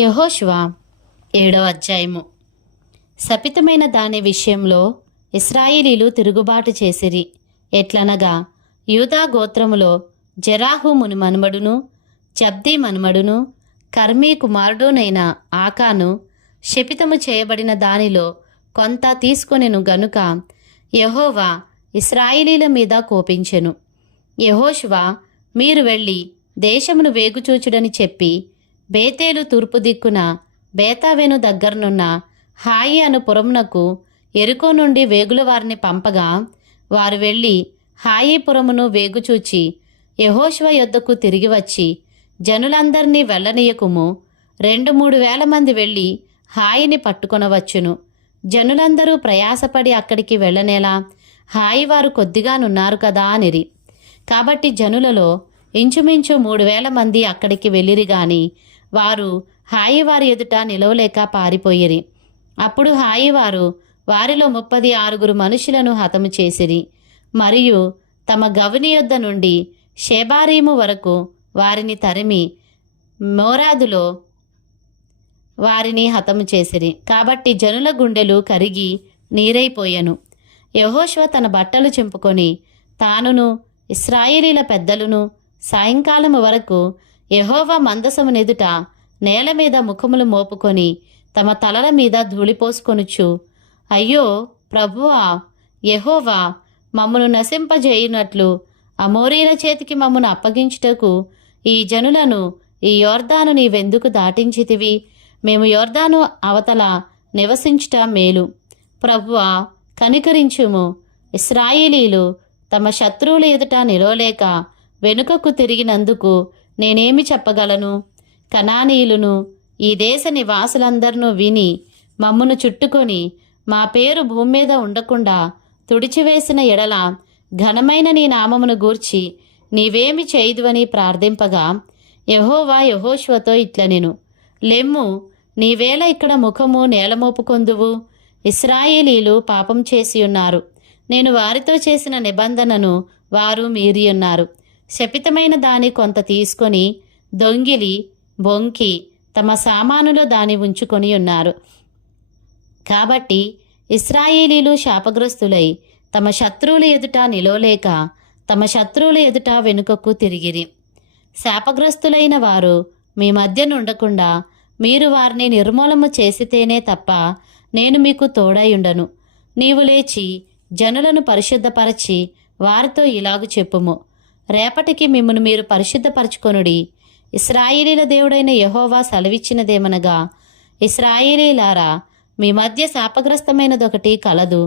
యెహోషువ 7వ అధ్యాయము. శపితమైన దాని విషయంలో ఇశ్రాయేలీలు తిరుగుబాటు చేసిరి. ఎట్లనగా యూదా గోత్రములో జెరాహు ముని మనుమడును జబ్దీ మనుమడును కర్మీ కుమారుడునైన ఆకాను శపితము చేయబడిన దానిలో కొంత తీసుకొనెను గనుక యెహోవా ఇశ్రాయేలీల మీద కోపించెను. యెహోషువ మీరు వెళ్ళి దేశమును వేగుచూచుడని చెప్పి బేతేలు తూర్పు దిక్కున బేతావెను దగ్గరనున్న హాయి అను పురమునకు ఎరుకో నుండి వేగుల వారిని పంపగా వారు వెళ్ళి హాయిపురమును వేగుచూచి యెహోషువ యొద్దకు తిరిగి వచ్చి జనులందరినీ వెళ్ళనీయకుము, 2-3 వేల మంది వెళ్ళి హాయిని పట్టుకొనవచ్చును. జనులందరూ ప్రయాసపడి అక్కడికి వెళ్ళనేలా హాయి వారు కొద్దిగానున్నారు కదా అనిరి. కాబట్టి జనులలో ఇంచుమించు 3,000 మంది అక్కడికి వెళ్ళిరి గాని వారు హాయి వారి ఎదుట నిలవలేక పారిపోయిరి. అప్పుడు హాయి వారు వారిలో 36 మనుషులను హతము చేసిరి. మరియు తమ గవిని యొద్ద నుండి షేబారీము వరకు వారిని తరిమి మోరాదులో వారిని హతము చేసిరి. కాబట్టి జనుల గుండెలు కరిగి నీరైపోయెను. యెహోషువ తన బట్టలు చింపుకొని తానును ఇశ్రాయేలీల పెద్దలును సాయంకాలము వరకు యెహోవా మందసమునెదుట నేల మీద ముఖములు మోపుకొని తమ తలల మీద ధూళిపోసుకొనుచు, అయ్యో ప్రభువా యెహోవా, మమ్మను నశింపజేయునట్లు అమోరీల చేతికి మమ్మను అప్పగించుటకు ఈ జనులను ఈ యొర్దాను నీవెందుకు దాటించితివి? మేము యొర్దాను అవతల నివసించుట మేలు. ప్రభువా కనికరించుము. ఇశ్రాయేలీలు తమ శత్రువుల ఎదుట నిలవలేక వెనుకకు తిరిగినందుకు నేనేమి చెప్పగలను? కనానీయులను ఈ దేశ నివాసులందరినూ విని మమ్మను చుట్టుకొని మా పేరు భూమి మీద ఉండకుండా తుడిచివేసిన ఎడల ఘనమైన నీ నామమును గూర్చి నీవేమి చేయుదువని ప్రార్థింపగా యెహోవా యెహోషువతో ఇట్లనెను, లెమ్ము, నీవేళ ఇక్కడ ముఖము నేలమోపుకొందువు. ఇశ్రాయేలీలు పాపం చేసి ఉన్నారు. నేను వారితో చేసిన నిబంధనను వారు మీరియున్నారు. శపితమైన దాని కొంత తీసుకొని దొంగిలి బొంకి తమ సామానులో దాని ఉంచుకొని ఉన్నారు. కాబట్టి ఇశ్రాయేలీలు శాపగ్రస్తులై తమ శత్రువుల ఎదుట నిలవలేక తమ శత్రువుల ఎదుట వెనుకకు తిరిగిరి. శాపగ్రస్తులైన వారు మీ మధ్య నుండకుండా మీరు వారిని నిర్మూలము చేసితేనే తప్ప నేను మీకు తోడై ఉండను. నీవు లేచి జనులను పరిశుద్ధపరచి వారితో ఇలాగు చెప్పుము, రేపటికి మిమ్మును మీరు పరిశుద్ధపరచుకొనుడి. ఇశ్రాయేలీల దేవుడైన యెహోవా సెలవిచ్చినదేమనగా, ఇశ్రాయేలీలారా, మీ మధ్య శాపగ్రస్తమైనదొకటి కలదు.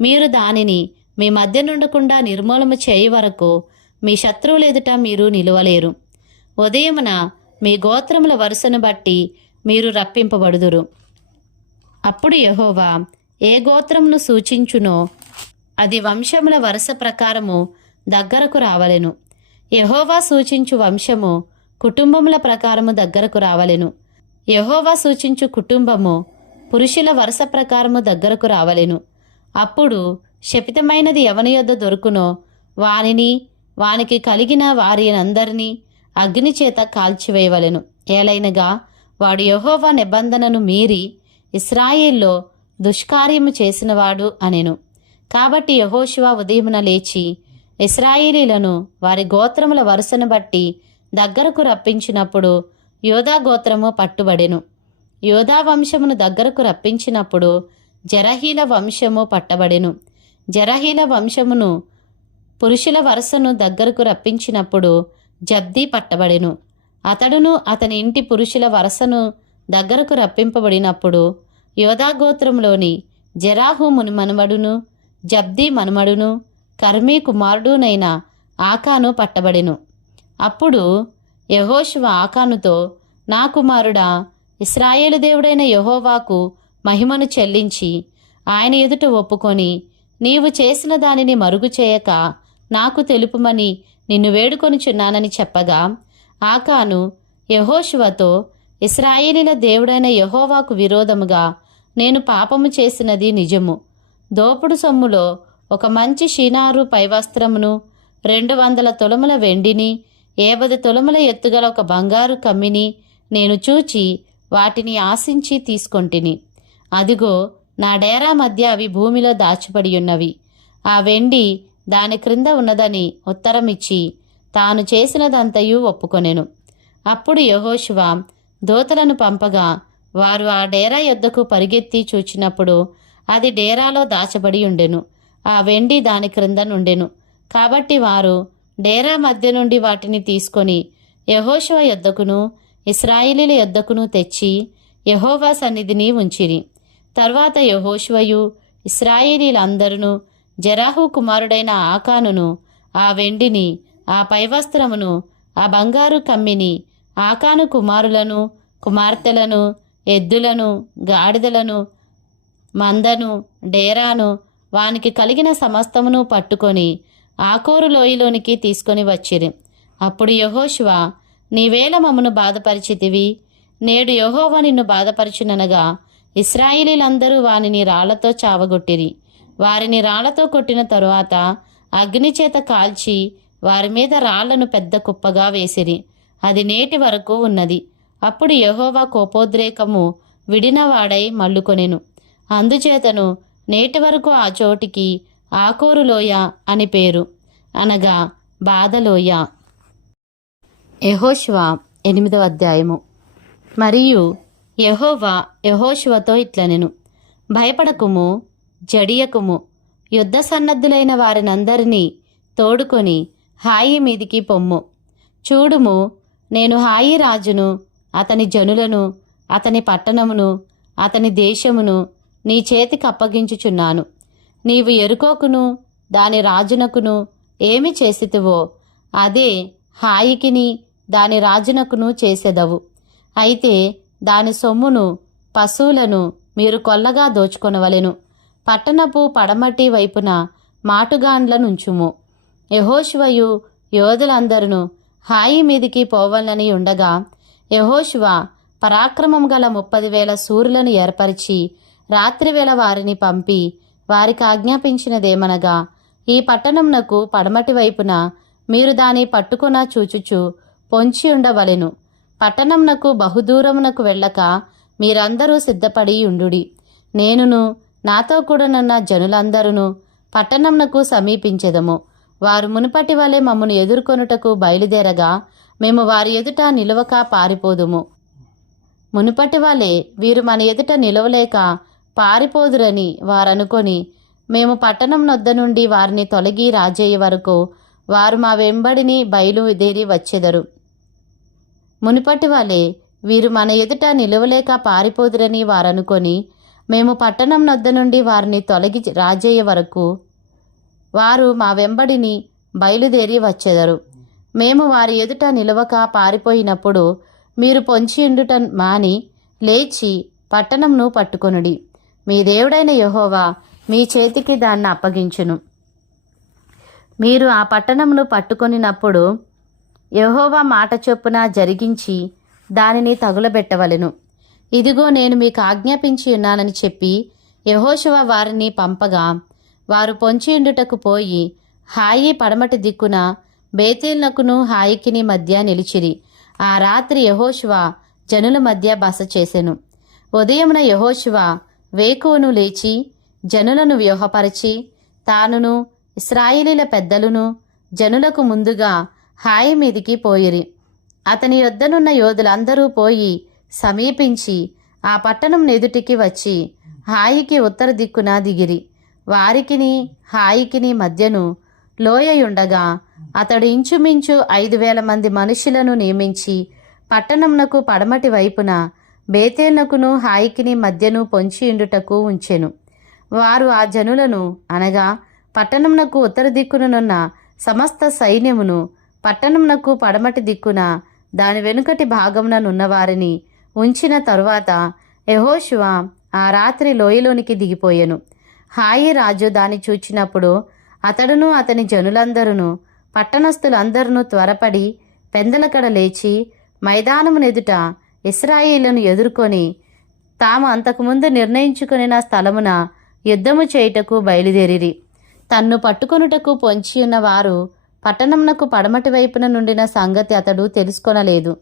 మీరు దానిని మీ మధ్య నుండకుండా నిర్మూలము చేయి వరకు మీ శత్రువుల ఎదుట మీరు నిలువలేరు. ఉదయమున మీ గోత్రముల వరుసను బట్టి మీరు రప్పింపబడుదురు. అప్పుడు యెహోవా ఏ గోత్రమును సూచించునో అది వంశముల వరుస ప్రకారము దగ్గరకు రావలెను. యెహోవా సూచించు వంశము కుటుంబముల ప్రకారము దగ్గరకు రావలెను. యెహోవా సూచించు కుటుంబము పురుషుల వరుస ప్రకారము దగ్గరకు రావలెను. అప్పుడు శపితమైనది ఎవని యొద్ద దొరుకునో వానిని వానికి కలిగిన వారినందరినీ అగ్ని చేత కాల్చివేయవలెను. ఏలైనగా వాడు యెహోవా నిబంధనను మీరి ఇశ్రాయేల్లో దుష్కార్యము చేసినవాడు అనెను. కాబట్టి యెహోషువ ఉదయమున లేచి ఇశ్రాయేలీలను వారి గోత్రముల వరుసను బట్టి దగ్గరకు రప్పించినప్పుడు యోధా గోత్రము పట్టుబడెను. యోధా వంశమును దగ్గరకు రప్పించినప్పుడు జెరహీల వంశము పట్టబడెను. జెరహీల వంశమును పురుషుల వరుసను దగ్గరకు రప్పించినప్పుడు జబ్దీ పట్టబడెను. అతడును అతని ఇంటి పురుషుల వరుసను దగ్గరకు రప్పింపబడినప్పుడు యోధా గోత్రంలోని జెరాహు ముని మనుమడును జబ్దీ మనుమడును కర్మీ కుమారుడునైన ఆకాను పట్టబడెను. అప్పుడు యెహోషువ ఆకానుతో, నా కుమారుడా, ఇశ్రాయేలు దేవుడైన యెహోవాకు మహిమను చెల్లించి ఆయన ఎదుట ఒప్పుకొని నీవు చేసిన దానిని మరుగు చేయక నాకు తెలుపుమని నిన్ను వేడుకొనుచున్నానని చెప్పగా ఆకాను యెహోషువతో, ఇశ్రాయేలీల దేవుడైన యెహోవాకు విరోధముగా నేను పాపము చేసినది నిజము. దోపుడు సొమ్ములో ఒక మంచి షీనారు పైవస్త్రమును 200 తులముల వెండిని 50 తులముల ఎత్తుగల ఒక బంగారు కమ్మిని నేను చూచి వాటిని ఆశించి తీసుకొంటిని. అదిగో, నా డేరా మధ్య అవి భూమిలో దాచిపడి ఉన్నవి. ఆ వెండి దాని క్రింద ఉన్నదని ఉత్తరమిచ్చి తాను చేసినదంతయు ఒప్పుకొనెను. అప్పుడు యెహోషువ దూతలను పంపగా వారు ఆ డేరా యొద్దకు పరిగెత్తి చూచినప్పుడు అది డేరాలో దాచబడి ఉండెను. ఆ వెండి దాని క్రింద నుండెను. కాబట్టి వారు డేరా మధ్య నుండి వాటిని తీసుకొని యెహోషువ యొద్దకును ఇశ్రాయేలీయుల యొద్దకును తెచ్చి యెహోవా సన్నిధిని ఉంచిరి. తర్వాత యెహోషువయు ఇశ్రాయేలీయులందరూ జెరాహు కుమారుడైన ఆకానును ఆ వెండిని, ఆ పైవస్త్రమును, ఆ బంగారు కమ్మిని, ఆకాను కుమారులను కుమార్తెలను, ఎద్దులను, గాడిదలను, మందను, డేరాను, వానికి కలిగిన సమస్తమును పట్టుకొని ఆకోరు లోయలోనికి తీసుకొని వచ్చిరి. అప్పుడు యెహోషువ, నీవేళ మమ్మను బాధపరిచితివి? నేడు యెహోవా నిన్ను బాధపరచుననగా ఇశ్రాయేలీలందరూ వానిని రాళ్లతో చావగొట్టిరి. వారిని రాళ్లతో కొట్టిన తరువాత అగ్నిచేత కాల్చి వారి మీద రాళ్లను పెద్ద కుప్పగా వేసిరి. అది నేటి వరకు ఉన్నది. అప్పుడు యెహోవా కోపోద్రేకము విడినవాడై మల్లుకొనెను. అందుచేతను నేటి వరకు ఆ చోటికి ఆకోరు లోయ అని పేరు, అనగా బాధలోయ. యెహోషువ 8వ అధ్యాయము. మరియు యెహోవా యెహోషువతో ఇట్లనెను, భయపడకుము, జడియకుము. యుద్ధ సన్నద్ధులైన వారినందరినీ తోడుకొని హాయి మీదికి పొమ్ము. చూడుము, నేను హాయి రాజును, అతని జనులను, అతని పట్టణమును, అతని దేశమును నీ చేతికి అప్పగించుచున్నాను. నీవు ఎరుకోకును దాని రాజునకును ఏమి చేసితివో అదే హాయికిని దాని రాజునకును చేసెదవు. అయితే దాని సొమ్మును, పశువులను మీరు కొల్లగా దోచుకొనవలెను. పట్టణపు పడమటి వైపున మాటుగాండ్లనుంచుము. యెహోషువయు యోధులందరూ హాయి మీదికి పోవాలని ఉండగా యెహోషువ పరాక్రమం గల 30,000 శూరులను ఏర్పరిచి రాత్రివేళ వారిని పంపి వారికి ఆజ్ఞాపించినదేమనగా, ఈ పట్టణంనకు పడమటి వైపున మీరు దాని పట్టుకొన చూచుచు పొంచి ఉండవలెను. పట్టణంనకు బహుదూరమునకు వెళ్ళక మీరందరూ సిద్ధపడి ఉండుడి. నేనును నాతో కూడానున్న జనులందరూ పట్టణంనకు సమీపించెదము. వారు మునుపటి వలె మమ్మను ఎదుర్కొనుటకు బయలుదేరగా మేము వారి ఎదుట నిలవక పారిపోదుము. మునుపటి వలె వీరు మన ఎదుట నిలవలేక పారిపోదురని వారనుకొని మేము పట్టణం నొద్ద నుండి వారిని తొలగి రాజయ్యే వరకు వారు మా వెంబడిని బయలుదేరి వచ్చెదరు. మునుపటి వలె వీరు మన ఎదుట నిలవలేక పారిపోదురని వారనుకొని మేము పట్టణం నొద్ద నుండి వారిని తొలగి రాజయ్యే వరకు వారు మా వెంబడిని బయలుదేరి వచ్చెదరు. మేము వారి ఎదుట నిలవక పారిపోయినప్పుడు మీరు పొంచియుండుట మాని లేచి పట్టణంను పట్టుకొనుడి. మీ దేవుడైన యెహోవా మీ చేతికి దాన్ని అప్పగించును. మీరు ఆ పట్టణమును పట్టుకొనినప్పుడు యెహోవా మాట చొప్పున జరిగించి దానిని తగులబెట్టవలెను. ఇదిగో, నేను మీకు ఆజ్ఞాపించి ఉన్నానని చెప్పి యెహోషువ వారిని పంపగా వారు పొంచియుండుటకు పోయి హాయి పడమటి దిక్కున బేతేలునకును హాయికిని మధ్య నిలిచిరి. ఆ రాత్రి యెహోషువ జనుల మధ్య బస చేసెను. ఉదయమున యెహోషువ వేకువను లేచి జనులను వ్యూహపరచి తానును ఇశ్రాయేలీల పెద్దలును జనులకు ముందుగా హాయి మీదికి పోయిరి. అతని యొద్దనున్న యోధులందరూ పోయి సమీపించి ఆ పట్టణం ఎదుటికి వచ్చి హాయికి ఉత్తర దిక్కున దిగిరి. వారికిని హాయికిని మధ్యను లోయయుండగా అతడు ఇంచుమించు 5,000 మంది మనుషులను నియమించి పట్టణంనకు పడమటి వైపున బేతేలునకును హాయికిని మధ్యను పొంచియుండుటకు ఉంచెను. వారు ఆ జనులను, అనగా పట్టణంనకు ఉత్తర దిక్కుననున్న సమస్త సైన్యమును, పట్టణంనకు పడమటి దిక్కున దాని వెనుకటి భాగముననున్న వారిని ఉంచిన తరువాత యెహోషువ ఆ రాత్రి లోయలోనికి దిగిపోయెను. హాయి రాజు దాన్ని చూచినప్పుడు అతడును అతని జనులందరూ పట్టణస్థులందరూ త్వరపడి పెందలకడ లేచి మైదానమునెదుట ఇశ్రాయేలును ఎదుర్కొని తాము అంతకుముందు నిర్ణయించుకొనిన స్థలమున యుద్ధము చేయుటకు బయలుదేరిరి. తన్ను పట్టుకొనుటకు పొంచియున్న వారు పట్టణమునకు పడమటి వైపున నుండిన సంగతి అతడు తెలుసుకొనలేదు.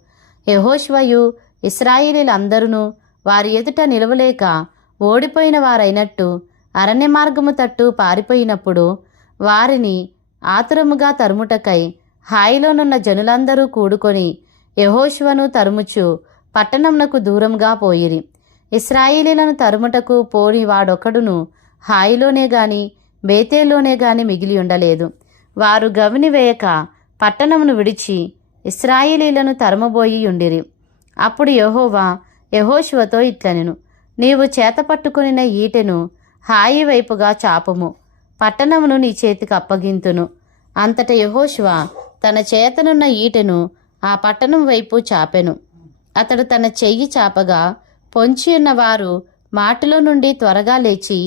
యెహోషువయు ఇశ్రాయేలీలందరూ వారి ఎదుట నిలవలేక ఓడిపోయిన వారైనట్టు అరణ్య మార్గము తట్టు పారిపోయినప్పుడు వారిని ఆతురముగా తరుముటకై హాయిలోనున్న జనులందరూ కూడుకొని యెహోషువను తరుముచు పట్టణమునకు దూరంగా పోయిరి. ఇశ్రాయేలీలను తరుముటకు పోని వాడొకడును హాయిలోనే గాని బేతేల్లోనే గాని మిగిలి ఉండలేదు. వారు గవిని వేయక పట్టణమును విడిచి ఇశ్రాయేలీలను తరుమబోయి ఉండిరి. అప్పుడు యెహోవా యెహోషువతో ఇట్లనెను, నీవు చేతపట్టుకొనిన ఈటెను హాయి వైపుగా చాపము, పట్టణమును నీ చేతికి అప్పగింతును. అంతట యెహోషువ తన చేతనున్న ఈటెను ఆ పట్టణం వైపు చాపెను. అతడు తన చెయ్యి చాపగా పొంచియున్న వారు మాటిలో నుండి త్వరగా లేచి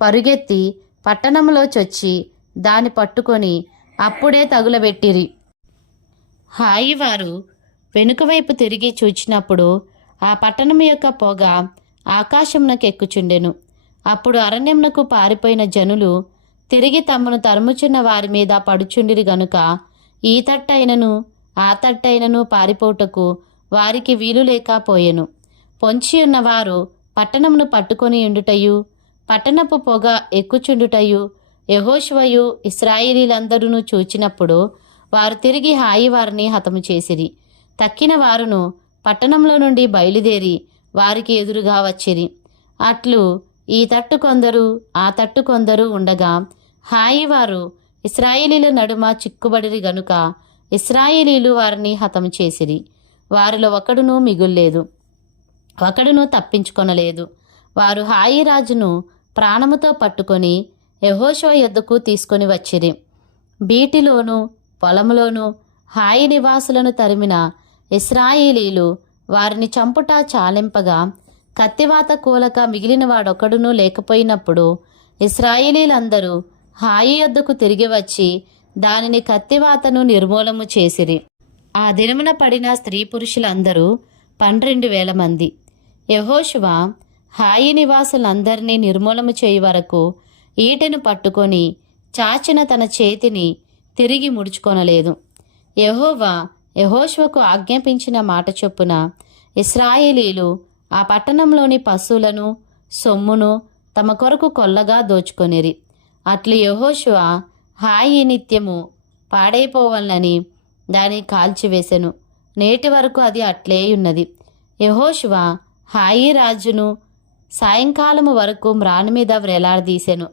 పరుగెత్తి పట్టణంలో చొచ్చి దాని పట్టుకొని అప్పుడే తగులబెట్టిరి. హాయివారు వెనుకవైపు తిరిగి చూచినప్పుడు ఆ పట్టణం యొక్క పొగ ఆకాశమునకు ఎక్కుచుండెను. అప్పుడు అరణ్యమునకు పారిపోయిన జనులు తిరిగి తమను తరుముచున్న వారి మీద పడుచుండిరి గనుక ఈ తట్టైనను ఆ తట్టైనను పారిపోవుటకు వారికి వీలు లేకపోయెను. పొంచియున్నవారు పట్టణమును పట్టుకొని ఉండుటయు పట్టణపు పొగ ఎక్కుచుండుటయు యెహోషువయు ఇశ్రాయేలీలందరూ చూచినప్పుడు వారు తిరిగి హాయి వారిని హతము చేసిరి. తక్కిన వారును పట్టణంలో నుండి బయలుదేరి వారికి ఎదురుగా వచ్చిరి. అట్లు ఈ తట్టు కొందరు ఆ తట్టు కొందరు ఉండగా హాయి వారు ఇశ్రాయేలీల నడుమ చిక్కుబడిరి గనుక ఇశ్రాయేలీలు వారిని హతము చేసిరి. వారిలో ఒకడును మిగుల్లేదు, ఒకడును తప్పించుకొనలేదు. వారు హాయి రాజును ప్రాణముతో పట్టుకొని యెహోషువ యొద్దకు తీసుకొని వచ్చిరి. బీటిలోను పొలంలోను హాయి నివాసులను తరిమిన ఇశ్రాయేలీలు వారిని చంపుట చాలింపగా కత్తివాత కూలక మిగిలిన వాడొకడునూ లేకపోయినప్పుడు ఇశ్రాయేలీలందరూ హాయి యొద్దకు తిరిగి వచ్చి దానిని కత్తివాతను నిర్మూలము చేసిరి. ఆ దినమున పడిన స్త్రీ పురుషులందరూ 12,000 మంది. యెహోషువ హాయి నివాసులందరినీ నిర్మూలము చేయి వరకు ఈటెను పట్టుకొని చాచిన తన చేతిని తిరిగి ముడుచుకొనలేదు. యెహోవా యెహోషువకు ఆజ్ఞాపించిన మాట చొప్పున ఇశ్రాయేలీలు ఆ పట్టణంలోని పశువులను సొమ్మును తమ కొరకు కొల్లగా దోచుకొనిరి. అట్లు యెహోషువ హాయి నిత్యము పాడైపోవాలని దాన్ని కాల్చివేసెను. నేటి వరకు అది అట్లే ఉన్నది. యెహోషువ హాయి రాజును సాయంకాలము వరకు మ్రాను మీద వ్రేలాడదీసెను.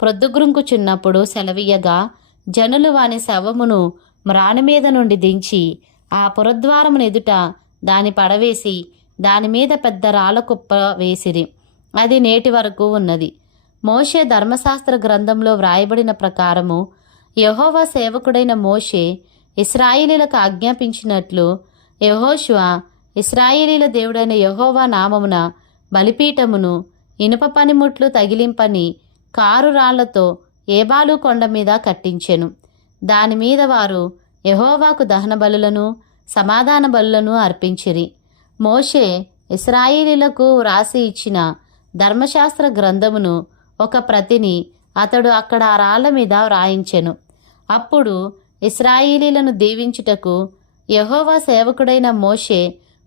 ప్రొద్దుగుంకుచున్నప్పుడు సెలవీయగా జనులు వాని శవమును మ్రాను మీద నుండి దించి ఆ పురద్వారమును ఎదుట దాని పడవేసి దాని మీద పెద్ద రాళ్ళ కుప్ప వేసిరి. అది నేటి వరకు ఉన్నది. మోషే ధర్మశాస్త్ర గ్రంథంలో వ్రాయబడిన ప్రకారము యెహోవా సేవకుడైన మోషే ఇశ్రాయేలీలకు ఆజ్ఞాపించినట్లు యెహోషువ ఇశ్రాయేలీల దేవుడైన యెహోవా నామమున బలిపీఠమును ఇనుప పనిముట్లు తగిలింపని కారు రాళ్లతో ఏబాలు కొండ మీద కట్టించెను. దాని మీద వారు యెహోవాకు దహన బలులను సమాధాన బలులను అర్పించిరి. మోషే ఇశ్రాయేలీలకు వ్రాసి ఇచ్చిన ధర్మశాస్త్ర గ్రంథమును ఒక ప్రతిని అతడు అక్కడ ఆ రాళ్ల మీద వ్రాయించెను. అప్పుడు ఇశ్రాయేలీలను దీవించుటకు యెహోవా సేవకుడైన మోషే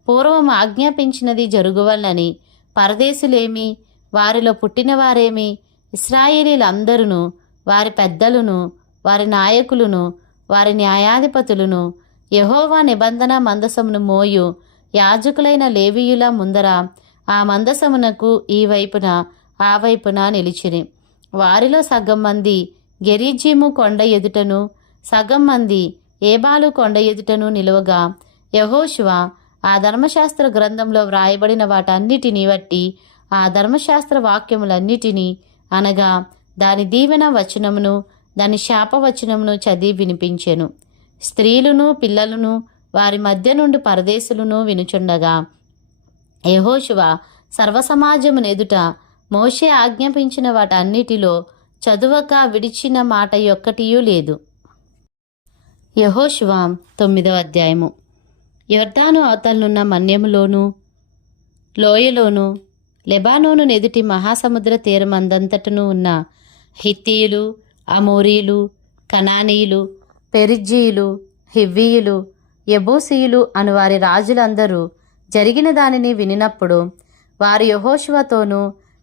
పూర్వం ఆజ్ఞాపించినది జరుగువలనని పరదేశులేమి వారిలో పుట్టినవారేమి ఇశ్రాయేలీలందరూ వారి పెద్దలను వారి నాయకులను వారి న్యాయాధిపతులను యెహోవా నిబంధన మందసమును మోయు యాజకులైన లేవీయుల ముందర ఆ మందసమునకు ఈ వైపున ఆ వైపున నిలిచిరి. వారిలో సగం మంది గెరిజీము కొండ ఎదుటను సగం మంది ఏబాలు కొండ ఎదుటను నిలువగా యెహోషువ ఆ ధర్మశాస్త్ర గ్రంథంలో వ్రాయబడిన వాటన్నిటినీ బట్టి ఆ ధర్మశాస్త్ర వాక్యములన్నిటినీ అనగా దాని దీవెన వచనమును దాని శాపవచనమును చదివి వినిపించెను. స్త్రీలును పిల్లలను వారి మధ్య నుండి పరదేశులను వినుచుండగా యెహోషువ సర్వసమాజమునెదుట మోషే ఆజ్ఞాపించిన వాటన్నిటిలో చదువక విడిచిన మాట ఒక్కటియూ లేదు. యెహోషువ 9వ అధ్యాయము. యొర్దాను అవతలనున్న మన్యములోను లోయలోను లెబానోను నెదుటి మహాసముద్ర తీరమందంతటను ఉన్న హిత్తీయులు అమోరీయులు కనానీయులు పెరిజ్జీయులు హివ్వీయులు యెబూసీయులు అను వారి రాజులందరూ జరిగిన దానిని వినినప్పుడు వారు యెహోషువతోనూ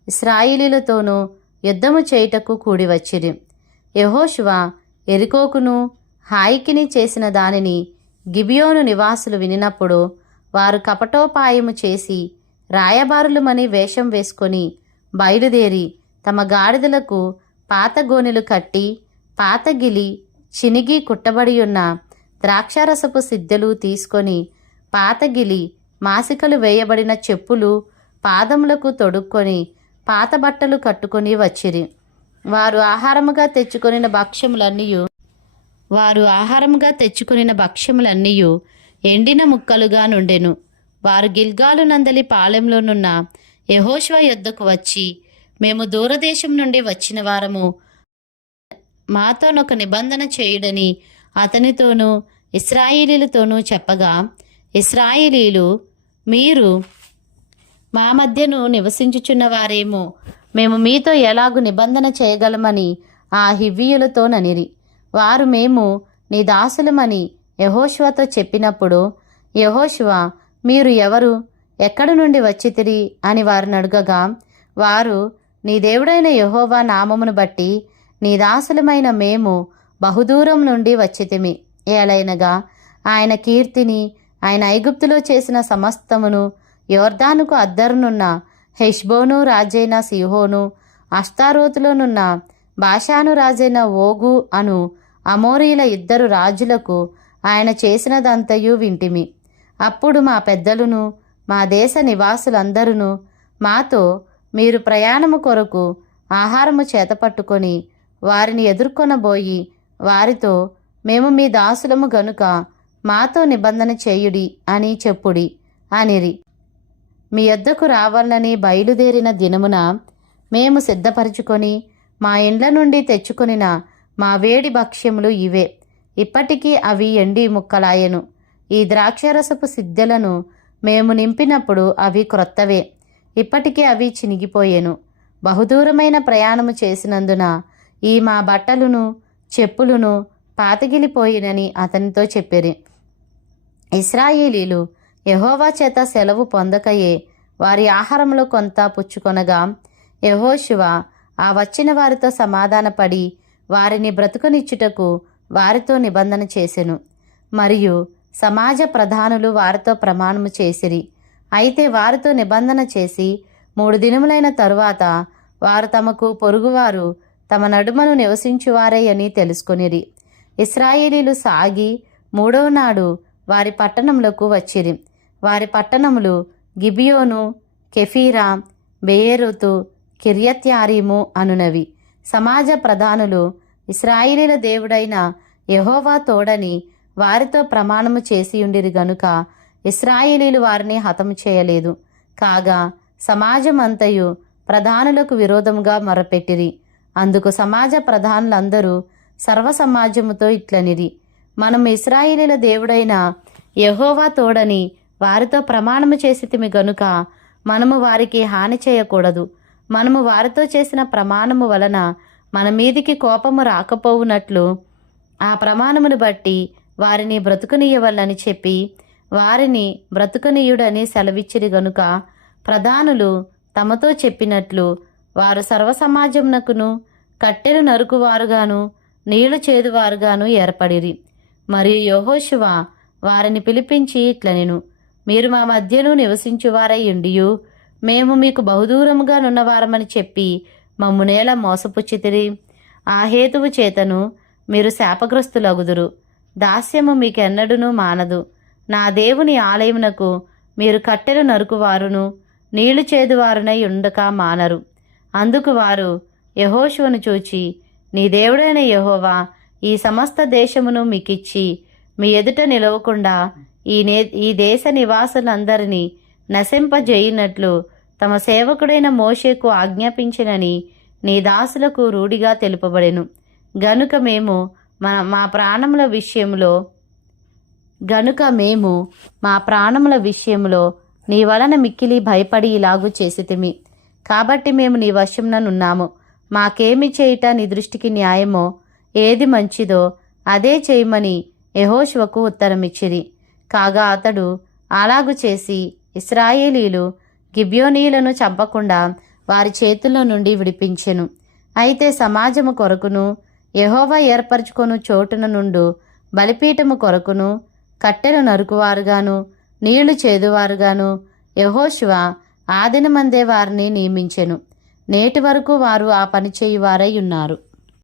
ఇశ్రాయేలీయులతోనూ యుద్ధము చేయుటకు కూడివచ్చిరి. యెహోషువ యెరికోకును హాయికిని చేసిన దానిని గిబియోను నివాసులు వినినప్పుడు వారు కపటోపాయము చేసి రాయబారులమని వేషం వేసుకొని బయలుదేరి తమ గాడిదలకు పాత గోనెలు కట్టి పాతగిలి చినిగి కుట్టబడి ఉన్న ద్రాక్షారసపు సిద్దెలు తీసుకొని పాతగిలి మాసికలు వేయబడిన చెప్పులు పాదములకు తొడుక్కొని పాత బట్టలు కట్టుకొని వచ్చిరి. వారు ఆహారముగా తెచ్చుకొనిన భక్ష్యములన్నీయు ఎండిన ముక్కలుగా నుండెను. వారు గిల్గాలు నందలి పాలెంలోనున్న యెహోషువ యొద్దకు వచ్చి, మేము దూరదేశం నుండి వచ్చిన వారము, మాతోనొక నిబంధన చేయుడని అతనితోనూ ఇశ్రాయేలీయులతోనూ చెప్పగా, ఇశ్రాయేలీయులు, మీరు మా మధ్యను నివసించుచున్న వారేమో, మేము మీతో ఎలాగు నిబంధన చేయగలమని ఆ హివ్వీయులతో ననిరి. వారు మేము నీ దాసులమని యెహోషువతో చెప్పినప్పుడు యెహోషువ, మీరు ఎవరు, ఎక్కడి నుండి వచ్చితిరి అని వారిని అడుగగా, వారు, నీ దేవుడైన యెహోవా నామమును బట్టి నీ దాసులమైన మేము బహుదూరం నుండి వచ్చితిమి. ఏలైనగా ఆయన కీర్తిని, ఆయన ఐగుప్తులో చేసిన సమస్తమును, యోర్దానుకు అద్దరునున్న హెష్బోను రాజైన సిహోను, అష్తారోతులోనున్న బాషాను రాజైన ఓగు అను అమోరీల 2 రాజులకు ఆయన చేసినదంతయు వింటిమి. అప్పుడు మా పెద్దలును మా దేశ నివాసులందరూ మాతో, మీరు ప్రయాణము కొరకు ఆహారము చేతపట్టుకొని వారిని ఎదుర్కొనబోయి వారితో, మేము మీ దాసులము గనుక మాతో నిబంధన చేయుడి అని చెప్పుడి అనిరి. మీ యొద్దకు రావాలని బయలుదేరిన దినమున మేము సిద్ధపరచుకొని మా ఇండ్ల నుండి తెచ్చుకొనిన మా వేడి భక్ష్యములు ఇవే. ఇప్పటికీ అవి ఎండి ముక్కలాయెను. ఈ ద్రాక్షరసపు సిద్దెలను మేము నింపినప్పుడు అవి క్రొత్తవే. ఇప్పటికీ అవి చినిగిపోయెను. బహుదూరమైన ప్రయాణము చేసినందున ఈ మా బట్టలును చెప్పులును పాతగిలిపోయినని అతనితో చెప్పిరి. ఇశ్రాయేలీలు యెహోవా చేత సెలవు పొందకయే వారి ఆహారంలో కొంత పుచ్చుకొనగా, యెహోషువ ఆ వచ్చిన వారితో సమాధానపడి వారిని బ్రతుకనిచ్చుటకు వారితో నిబంధన చేసెను. మరియు సమాజ ప్రధానులు వారితో ప్రమాణము చేసిరి. అయితే వారితో నిబంధన చేసి 3 దినములైన తరువాత వారు తమకు పొరుగువారు తమ నడుమను నివసించువారే అని తెలుసుకొనిరి. ఇశ్రాయేలీలు సాగి 3వ నాడు వారి పట్టణములకు వచ్చిరి. వారి పట్టణములు గిబియోను, కెఫీరా, బెయేరోతు, కిర్యత్యారీము అనునవి. సమాజ ప్రధానులు ఇశ్రాయేలీల దేవుడైన యెహోవా తోడని వారితో ప్రమాణము చేసియుండిరి గనుక ఇశ్రాయేలీలు వారిని హతము చేయలేదు. కాగా సమాజమంతయు ప్రధానులకు విరోధముగా మొరపెట్టిరి. అందుకు సమాజ ప్రధానులందరూ సర్వసమాజముతో ఇట్లనిరి, మనము ఇశ్రాయేలీల దేవుడైన యెహోవా తోడని వారితో ప్రమాణము చేసితిమి గనుక మనము వారికి హాని చేయకూడదు. మనము వారితో చేసిన ప్రమాణము వలన మన మీదికి కోపము రాకపోవునట్లు ఆ ప్రమాణమును బట్టి వారిని బ్రతుకునీయవలని చెప్పి వారిని బ్రతుకునీయుడని సెలవిచ్చిరి గనుక ప్రధానులు తమతో చెప్పినట్లు వారు సర్వసమాజమునకును కట్టెలు నరుకువారుగాను నీళ్లు చేదువారుగాను ఏర్పడిరి. మరియు యెహోషువ వారిని పిలిపించి ఇట్లనెను, మీరు మా మధ్యను నివసించువారై ఉండియు మేము మీకు బహుదూరముగా నున్నవారమని చెప్పి మమ్మునేలా మోసపుచ్చితిరి. ఆ హేతువు చేతను మీరు శాపగ్రస్తులగుదురు. దాస్యము మీకెన్నడూనూ మానదు. నా దేవుని ఆలయమునకు మీరు కట్టెలు నరుకువారును నీళ్లు చేదువారునై ఉండక మానరు. అందుకు వారు యెహోషువను చూచి, నీ దేవుడైన యెహోవా ఈ సమస్త దేశమును మీకిచ్చి మీ ఎదుట నిలవకుండా ఈ దేశ నివాసులందరినీ నశింపజేయునట్లు తమ సేవకుడైన మోషేకు ఆజ్ఞాపించినని నీ దాసులకు రూఢిగా తెలుపబడెను. గనుక మేము మా ప్రాణముల విషయములో నీ వలన మిక్కిలి భయపడి ఇలాగు చేసితిమి. కాబట్టి మేము నీ వశముననున్నాము. మాకేమి చేయుట నీ దృష్టికి న్యాయమో, ఏది మంచిదో అదే చేయమని యెహోషువకు ఉత్తరమిచ్చిరి. కాగా అతడు అలాగు చేసి ఇశ్రాయేలీలు గిబ్యోనీయులను చంపకుండా వారి చేతుల్లో నుండి విడిపించెను. అయితే సమాజము కొరకును యెహోవా ఏర్పరచుకొను చోటున నుండు బలిపీఠము కొరకును కట్టెలు నరుకువారుగాను నీళ్లు చేదువారుగాను యెహోషువ ఆ దినమందే వారిని నియమించెను. నేటి వరకు వారు ఆ పని చేయువారై ఉన్నారు.